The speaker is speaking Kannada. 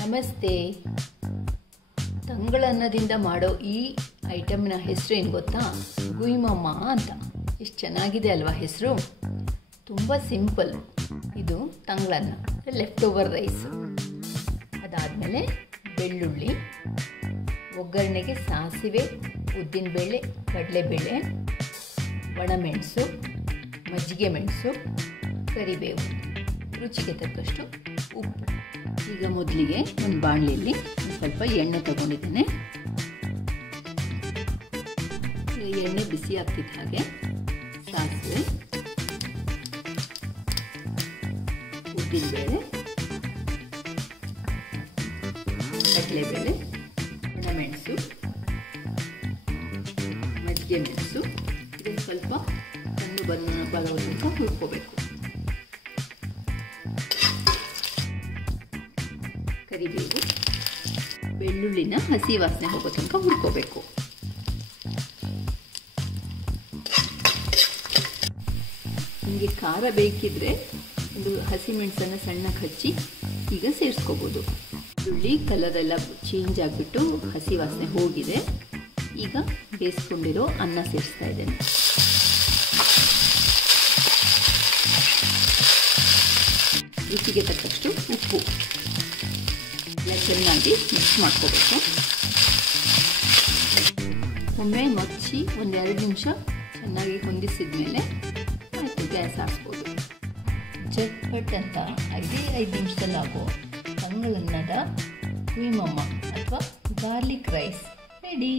ನಮಸ್ತೆ. ತಂಗಳನ್ನದಿಂದ ಮಾಡೋ ಈ ಐಟಮ್ನ ಹೆಸರು ಏನು ಗೊತ್ತಾ? ಗುಯಿಮಮ್ಮ ಅಂತ. ಎಷ್ಟು ಚೆನ್ನಾಗಿದೆ ಅಲ್ವಾ ಹೆಸರು? ತುಂಬ ಸಿಂಪಲ್. ಇದು ತಂಗಳನ್ನ, ಲೆಫ್ಟ್ ಓವರ್ ರೈಸ್. ಅದಾದಮೇಲೆ ಬೆಳ್ಳುಳ್ಳಿ, ಒಗ್ಗರಣೆಗೆ ಸಾಸಿವೆ, ಉದ್ದಿನಬೇಳೆ, ಕಡಲೆಬೇಳೆ, ಒಣಮೆಣಸು, ಮಜ್ಜಿಗೆ ಮೆಣಸು, ಕರಿಬೇವು, ರುಚಿಗೆ ತಕ್ಕಷ್ಟು ಉಪ್ಪು. ಈಗ ಮೊದಲಿಗೆ ಒಂದು ಬಾಣಲೆಯಲ್ಲಿ ಸ್ವಲ್ಪ ಎಣ್ಣೆ ತಗೊಂಡಿದ್ದೇನೆ. ಈಗ ಎಣ್ಣೆ ಬಿಸಿ ಆಗ್ತಿದ್ದ ಹಾಗೆ ಸಾಸಿವೆ, ಉದ್ದಿನಬೇಳೆ, ಕಡಲೆಬೇಳೆ, ಒಣಮೆಣಸು, ಮಜ್ಜಿಗೆ ಮೆಣಸು ಇದನ್ನು ಸ್ವಲ್ಪ ಸಣ್ಣ ಬರೋ ತನಕ ಹುರ್ಕೋಬೇಕು. ಕರಿಬೇವು, ಬೆಳ್ಳುಳ್ಳಿನ ಹಸಿ ವಾಸನೆ ಹೋಗೋ ತನಕ ಹುರ್ಕೋಬೇಕು. ನಿಮಗೆ ಖಾರ ಬೇಕಿದ್ರೆ ಒಂದು ಹಸಿಮೆಣಸನ್ನು ಸಣ್ಣಕ್ಕೆ ಹಚ್ಚಿ ಈಗ ಸೇರಿಸ್ಕೋಬೋದು. ಬೆಳ್ಳುಳ್ಳಿ ಕಲರ್ ಎಲ್ಲ ಚೇಂಜ್ ಆಗಿಬಿಟ್ಟು ಹಸಿ ವಾಸನೆ ಹೋಗಿದೆ. ಈಗ ಬೇಯಿಸ್ಕೊಂಡಿರೋ ಅನ್ನ ಸೇರಿಸ್ತಾ ಇದ್ದೇನೆ. ರುಚಿಗೆ ತಕ್ಕಷ್ಟು ಉಪ್ಪು ಎಲ್ಲ ಚೆನ್ನಾಗಿ ಮಿಕ್ಸ್ ಮಾಡ್ಕೋಬೇಕು. ಒಮ್ಮೆ ಮಚ್ಚಿ ಒಂದು 2 ನಿಮಿಷ ಚೆನ್ನಾಗಿ ಹೊಂದಿಸಿದ ಮೇಲೆ ಆಯಿತು, ಗ್ಯಾಸ್ ಹಾಕ್ಬೋದು. ಚಟ್ಪಟ್ ಅಂತ 5 ನಿಮಿಷದಲ್ಲಿ ಆಗೋ ತಂಗಳನ್ನದ ಗುಯಿಮಮ್ಮ ಅಥವಾ ಗಾರ್ಲಿಕ್ ರೈಸ್ ರೆಡಿ.